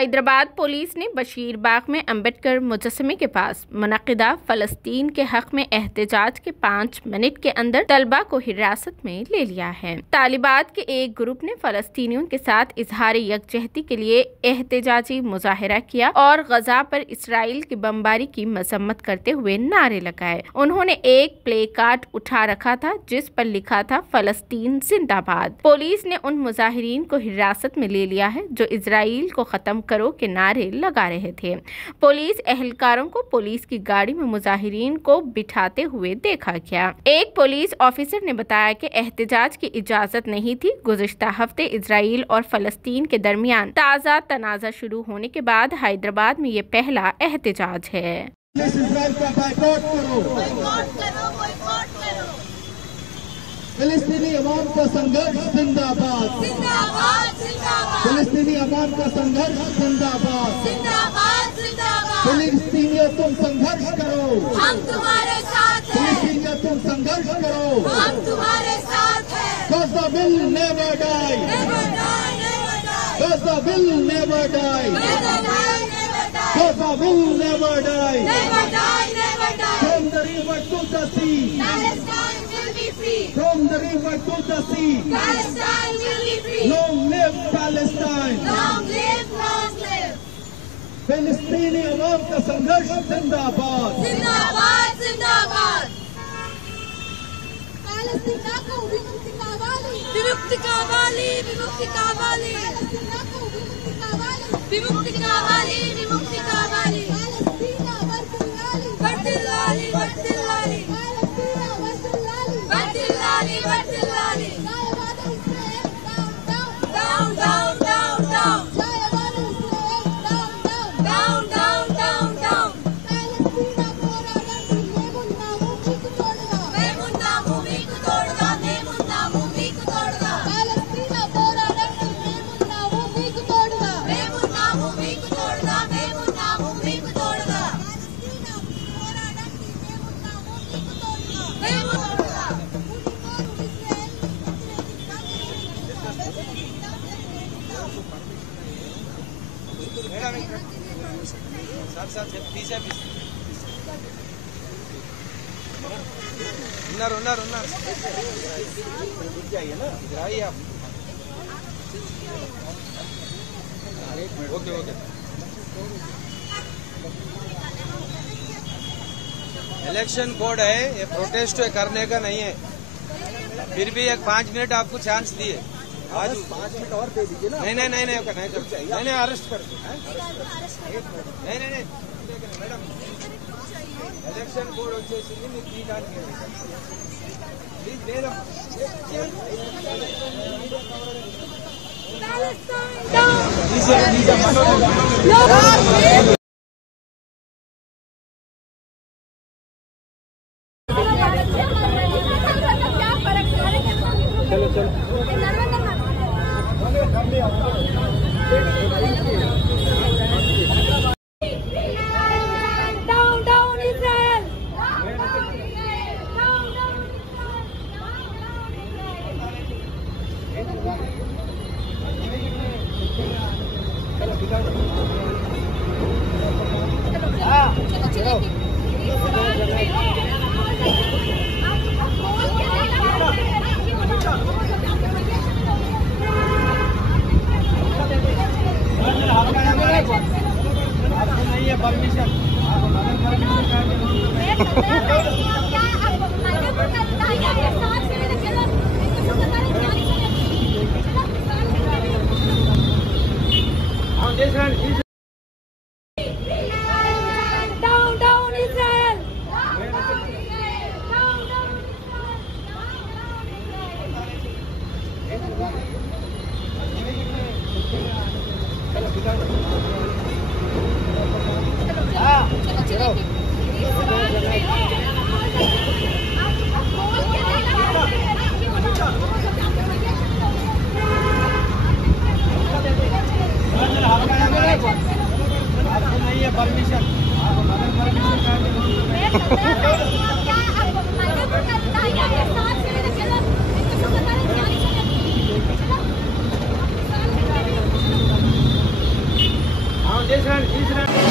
Hyderabad police ने बशीरबाग में अम्बेडकर मुजस्समे के पास मुनक़िदा फ़लस्तीन के हक में एहतजाज के 5 मिनट के अंदर तलबा को हिरासत में ले लिया है। तालिबात के एक ग्रुप ने फ़लस्तीनियों के साथ इजहार यकजहती के लिए एहतजाजी मुजाहरा किया और गजा पर इसराइल की बमबारी की मजम्मत करते हुए नारे लगाए। उन्होंने एक प्ले कार्ड उठा रखा था जिस पर लिखा था फ़लस्तीन जिंदाबाद। पुलिस ने उन मुजाहिरीन को हिरासत में ले लिया है जो इसराइल को खत्म करो के नारे लगा रहे थे। पुलिस एहलकारों को पुलिस की गाड़ी में मुजाहिरीन को बिठाते हुए देखा गया। एक पुलिस ऑफिसर ने बताया कि एहतजाज की इजाजत नहीं थी। गुज़िश्ता हफ्ते इसराइल और फ़लस्तीन के दरमियान ताज़ा तनाज़ा शुरू होने के बाद हैदराबाद में ये पहला एहतजाज है। फिलिस्तीनी अवाम का संघर्ष जिंदाबाद, जिंदाबाद, जिंदाबाद। फिलिस्तीनी अवाम का संघर्ष जिंदाबाद, जिंदाबाद, जिंदाबाद। फिलिस्तीनियों तुम संघर्ष करो, हम तुम्हारे साथ हैं। फिलिस्तीनियों तुम संघर्ष करो, हम तुम्हारे साथ हैं। Gaza will never die, Never die, never die. Gaza will never die, Never die, never die. Gaza will never die. Never die, never die. From the river to the sea, Palestine will be free. from the river to the sea, Palestine will be free. long live Palestine. Long live, long live. फिलिस्तीनी अवाम का संघर्ष जिंदाबाद, जिंदाबाद, जिंदाबाद। Palestina को विमुक्ति कावाली, विमुक्ति कावाली, विमुक्ति कावाली, विमुक्ति कावाली, विमुक्ति कावाली। वर्दिल्लाली, वर्दिल्लाली, वर्दिल्लाली, वर्दिल्लाली। Down, down, down, down. Down, down, down, down. మేమున్నాము మీకు తోడుగా, మేమున్నాము మీకు తోడుగా. మేమున్నాము మీకు తోడుగా, మేమున్నాము మీకు తోడుగా. उन्नर जाइए ना, इधर आइए आप। Okay okay. इलेक्शन कोड है, ये प्रोटेस्ट करने का नहीं है। फिर भी एक 5 मिनट आपको चांस दिए। आज 5 मिनट और दे दीजिए ना। नहीं अरेस्ट कर। नहीं मैडम, ఎలక్షన్ కోడ్ వచ్చేసింది, మీరు తీయడానికి ప్లీజ్ మేడం. जिस रन